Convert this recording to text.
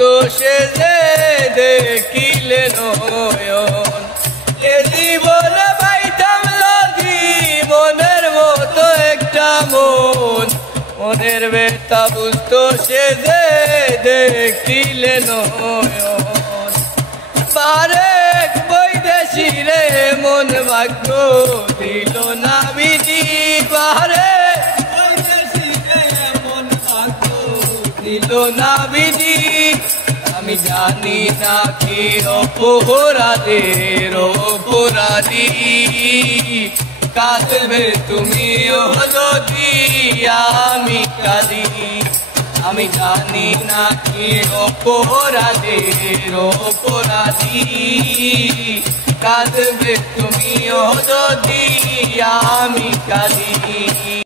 সেজে দেখিলে নয়ন এ জীবনে পাইতাম যদি মনের মতো একটা মন মনের ব্যথা বুঝতো সেজে দেখিলে নয়ন বারেক বৈদেশি রে মন ভাগ্য দিল না বিধি বারেক বৈদেশি রে মন ভাগ্য দিল না বিধি আমি জানি না কি অপরাধের অপরাধী কাঁদবে তুমিও যদি আমি কাঁদি আমি জানি না কি অপরাধের অপরাধী কাঁদবে তুমিও যদি আমি কাঁদি